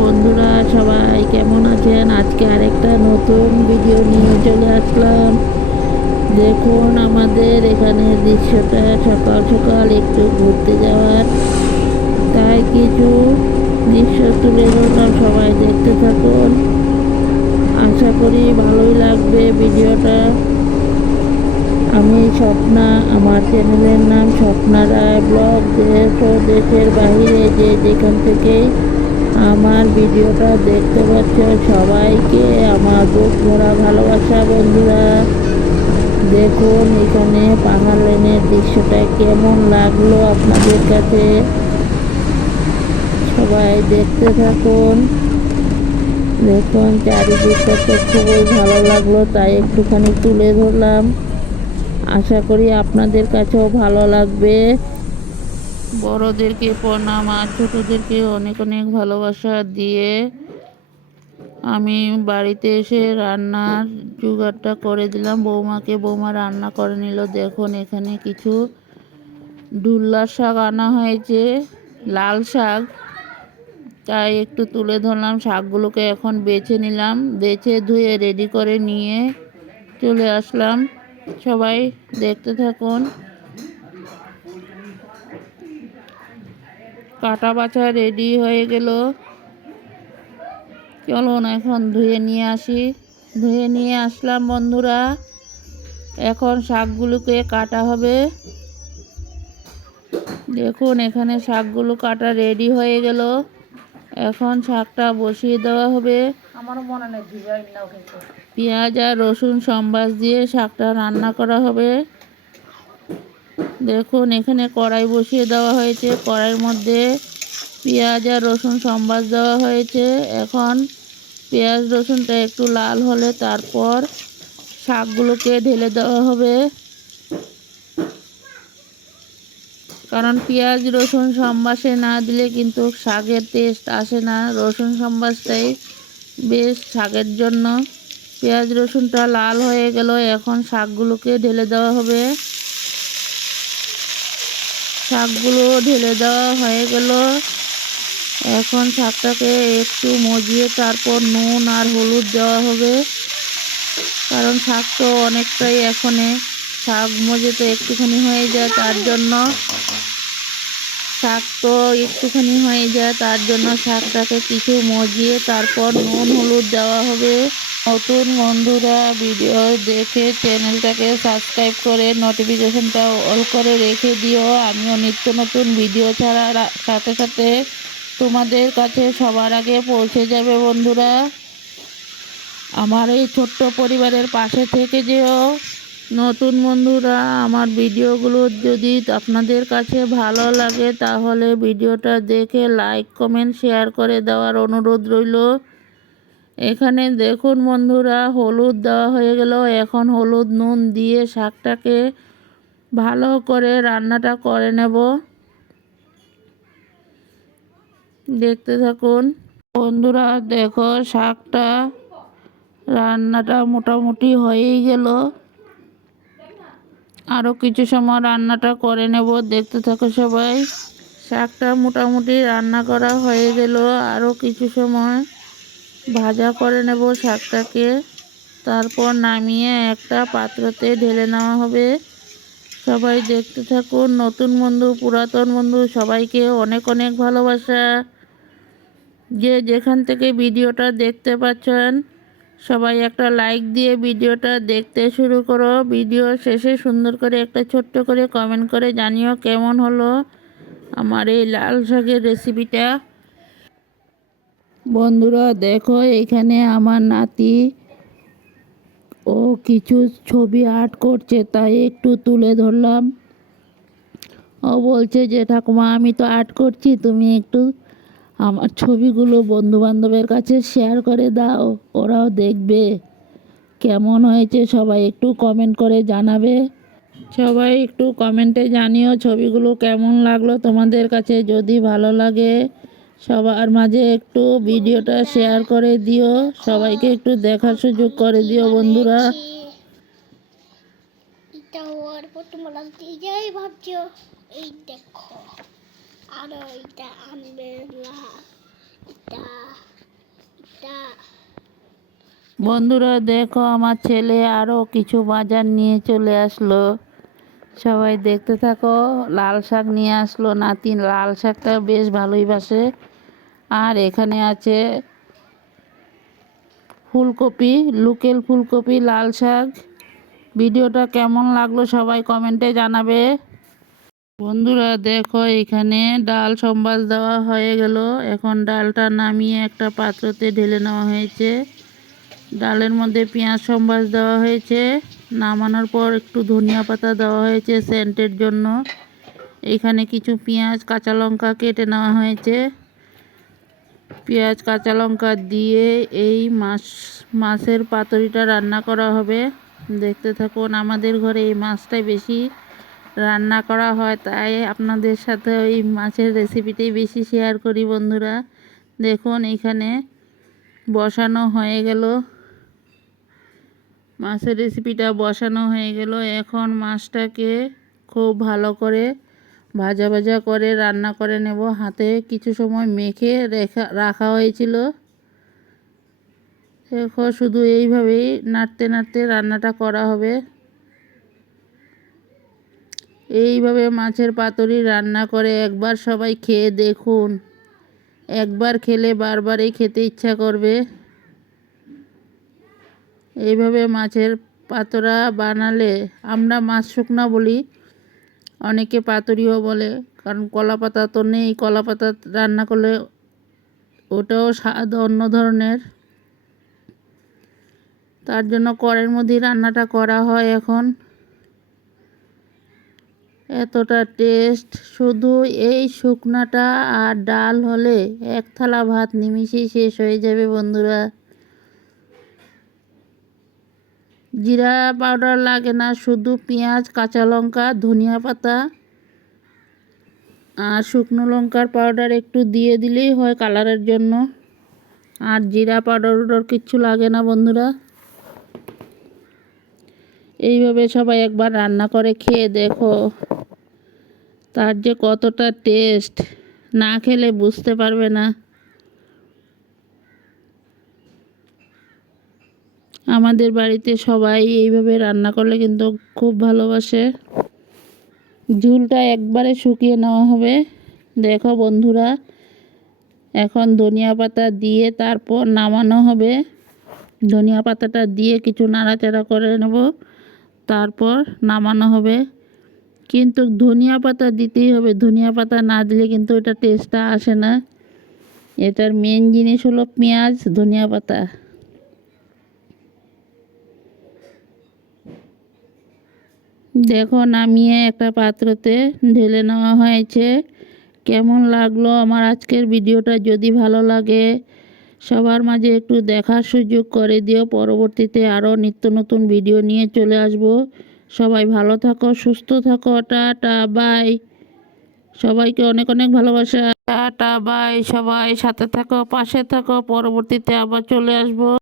বন্ধুরা সবাই কেমন আছেন? আজকে আরেকটা নতুন ভিডিও নিয়ে চলে আসলাম। দেখুন আমাদের এখানে দৃশ্যটা সকাল সকাল একটু ঘুরতে যাওয়ার, তাই কিছু দৃশ্য তুলে ধরলাম। সবাই দেখতে থাকুন, আশা করি ভালোই লাগবে ভিডিওটা। আমি স্বপ্না, আমার চ্যানেলের নাম স্বপ্না রায় ব্লগ। দেশ ও দেশের বাহিরে যে যেখান থেকে আমার ভিডিওটা দেখতে পাচ্ছ সবাইকে আমার বুক ভরা ভালোবাসা। বন্ধুরা দেখুন এখানে পাহাড় লেনের দৃশ্যটা কেমন লাগলো আপনাদের কাছে, সবাই দেখতে থাকুন। দেখুন চারিদিকটা তো খুবই ভালো লাগলো, তাই একটুখানি তুলে ধরলাম। আশা করি আপনাদের কাছেও ভালো লাগবে। বড়দেরকে প্রণাম আর ছোটদেরকে অনেক অনেক ভালোবাসা দিয়ে আমি বাড়িতে এসে রান্নার জোগাড়টা করে দিলাম বৌমাকে। বৌমা রান্না করে নিল। দেখুন এখানে কিছু ডুল্লা শাক আনা হয়েছে, লাল শাক, তাই একটু তুলে ধরলাম। শাকগুলোকে এখন বেছে নিলাম, বেছে ধুয়ে রেডি করে নিয়ে চলে আসলাম। সবাই দেখতে থাকুন। কাটা বাছা রেডি হয়ে গেল। চলুন এখন ধুয়ে নিয়ে আসি। ধুয়ে নিয়ে আসলাম বন্ধুরা। এখন শাকগুলোকে কাটা হবে। দেখুন এখানে শাকগুলো কাটা রেডি হয়ে গেল। এখন শাকটা বসিয়ে দেওয়া হবে। আমারও মনে নেই ভিজাই নাও কিন্তু। পেঁয়াজ আর রসুন সম্বাস দিয়ে শাকটা রান্না করা হবে। দেখুন এখানে কড়াই বসিয়ে দেওয়া হয়েছে। কড়াইয়ের মধ্যে পেঁয়াজ আর রসুন সম্বাস দেওয়া হয়েছে। এখন পেঁয়াজ রসুনটা একটু লাল হলে তারপর শাকগুলোকে ঢেলে দেওয়া হবে। কারণ পেঁয়াজ রসুন সম্বাসে না দিলে কিন্তু শাকের টেস্ট আসে না। রসুন সম্বাসটাই বেশ শাকের জন্য। পেঁয়াজ রসুনটা লাল হয়ে গেল, এখন শাকগুলোকে ঢেলে দেওয়া হবে। শাকগুলো ঢেলে দেওয়া হয়ে গেল। এখন শাকটাকে একটু মজিয়ে তারপর নুন আর হলুদ দেওয়া হবে। কারণ শাক তো অনেকটাই এখনে শাক মজেতে একটুখানি হয়ে যায়, তার জন্য শাকটাকে কিছু মজিয়ে তারপর নুন হলুদ দেওয়া হবে। নতুন বন্ধুরা ভিডিও দেখে চ্যানেলটাকে সাবস্ক্রাইব করে নোটিফিকেশনটা অল করে রেখে দিও। আমিও নিত্য নতুন ভিডিও ছাড়ার সাথে সাথে তোমাদের কাছে সবার আগে পৌঁছে যাবে। বন্ধুরা আমার এই ছোট্ট পরিবারের পাশে থেকে যেও। নতুন বন্ধুরা আমার ভিডিওগুলো যদি আপনাদের কাছে ভালো লাগে তাহলে ভিডিওটা দেখে লাইক কমেন্ট শেয়ার করে দেওয়ার অনুরোধ রইল। এখানে দেখুন বন্ধুরা হলুদ দেওয়া হয়ে গেল। এখন হলুদ নুন দিয়ে শাকটাকে ভালো করে রান্নাটা করে নেব। দেখতে থাকুন বন্ধুরা। দেখো শাকটা রান্নাটা মোটামুটি হয়েই গেল। আরও কিছু সময় রান্নাটা করে নেব। দেখতে থাকো সবাই। শাকটা মোটামুটি রান্না করা হয়ে গেল। আরও কিছু সময় ভাজা করে নেব শাকটাকে। তারপর নামিয়ে একটা পাত্রতে ঢেলে নেওয়া হবে। সবাই দেখতে থাকুন। নতুন বন্ধু পুরাতন বন্ধু সবাইকে অনেক অনেক ভালোবাসা। যে যেখান থেকে ভিডিওটা দেখতে পাচ্ছেন সবাই একটা লাইক দিয়ে ভিডিওটা দেখতে শুরু করো। ভিডিও শেষে সুন্দর করে একটা ছোট্ট করে কমেন্ট করে জানিও কেমন হলো আমার এই লাল শাকের রেসিপিটা। বন্ধুরা দেখো এখানে আমার নাতি ও কিছু ছবি আর্ট করছে, তাই একটু তুলে ধরলাম। ও বলছে যে ঠাকুমা আমি তো আর্ট করছি, তুমি একটু আমার ছবিগুলো বন্ধু বান্ধবের কাছে শেয়ার করে দাও, ওরাও দেখবে কেমন হয়েছে। সবাই একটু কমেন্ট করে জানাবে। সবাই একটু কমেন্টে জানিও ছবিগুলো কেমন লাগলো তোমাদের কাছে। যদি ভালো লাগে সবার মাঝে একটু ভিডিওটা শেয়ার করে দিও, সবাইকে একটু দেখার সুযোগ করে দিও বন্ধুরা। এটা ওর তোমরা যাই ভাবছো। এই দেখো আর এটা আমবেলা, এটা বন্ধুরা দেখো, আমার ছেলে আরও কিছু বাজার নিয়ে চলে আসলো। সবাই দেখতে থাকো। লাল শাক নিয়ে আসলো নাতি, লাল শাকটা বেশ ভালোই বাসে। আর এখানে আছে ফুলকপি, লোকাল ফুলকপি, লাল শাক। ভিডিওটা কেমন লাগলো সবাই কমেন্টে জানাবে। বন্ধুরা দেখো, এখানে ডাল সম্বাস দেওয়া হয়ে গেল। এখন ডালটা নামিয়ে একটা পাত্রতে ঢেলে নেওয়া হয়েছে। ডালের মধ্যে পেঁয়াজ সম্বাস দেওয়া হয়েছে। নামানোর পর একটু ধনিয়া পাতা দেওয়া হয়েছে সেন্টের জন্য। এখানে কিছু পেঁয়াজ কাঁচা লঙ্কা কেটে নেওয়া হয়েছে। পেঁয়াজ কাঁচা লঙ্কা দিয়ে এই মাছের পাতুরিটা রান্না করা হবে। দেখতে থাকুন। আমাদের ঘরে এই মাছটাই বেশি রান্না করা হয়, তাই আপনাদের সাথে ওই মাছের রেসিপিটাই বেশি শেয়ার করি। বন্ধুরা দেখুন, এখানে বসানো হয়ে গেল, মাছের রেসিপিটা বসানো হয়ে গেল। এখন মাছটাকে খুব ভালো করে ভাজা ভাজা করে রান্না করে নেব। হাতে কিছু সময় মেখে রাখা হয়েছিল। দেখো, শুধু এইভাবেই নাড়তে নাড়তে রান্নাটা করা হবে। এইভাবে মাছের পাতুরি রান্না করে একবার সবাই খেয়ে দেখুন। একবার খেলে বারবারই খেতে ইচ্ছা করবে। এইভাবে মাছের পাতুরা বানালে, আমরা মাছ শুকনা বলি, অনেকে পাতুরিও বলে, কারণ কলা পাতা তো নেই। কলা পাতা রান্না করলে ওটাও স্বাদ অন্য ধরনের, তার জন্য কড়াইয়ের মধ্যেই রান্নাটা করা হয়। এখন এতটা টেস্ট, শুধু এই শুকনাটা আর ডাল হলে এক থালা ভাত নিমিষেই শেষ হয়ে যাবে। বন্ধুরা, জিরা পাউডার লাগে না, শুধু পেঁয়াজ কাঁচা লঙ্কা ধনিয়া পাতা আর শুকনো লঙ্কার পাউডার একটু দিয়ে দিলেই হয় কালারের জন্য। আর জিরা পাউডার কিচ্ছু লাগে না। বন্ধুরা, এইভাবে সবাই একবার রান্না করে খেয়ে দেখো, তার যে কতটা টেস্ট, না খেলে বুঝতে পারবে না। আমাদের বাড়িতে সবাই এইভাবে রান্না করলে কিন্তু খুব ভালোবাসে। ঝুলটা একবারে শুকিয়ে নেওয়া হবে। দেখো বন্ধুরা, এখন ধনিয়া পাতা দিয়ে তারপর নামানো হবে। ধনিয়া পাতাটা দিয়ে কিছু নাড়াচাড়া করে নেব, তারপর নামানো হবে। কিন্তু ধনিয়া পাতা দিতেই হবে, ধনিয়া পাতা না দিলে কিন্তু এটা টেস্টটা আসে না। এটার মেন জিনিস হলো পেঁয়াজ ধনিয়া পাতা। দেখো, নামিয়ে একটা পাত্রতে ঢেলে নেওয়া হয়েছে। কেমন লাগলো আমার আজকের ভিডিওটা? যদি ভালো লাগে সবার মাঝে একটু দেখার সুযোগ করে দিও। পরবর্তীতে আরও নিত্য নতুন ভিডিও নিয়ে চলে আসব। সবাই ভালো থাকো, সুস্থ থাকো। Tata bye. সবাইকে অনেক অনেক ভালোবাসা। Tata bye. সবাই সাথে থাকো, পাশে থাকো। পরবর্তীতে আবার চলে আসবো।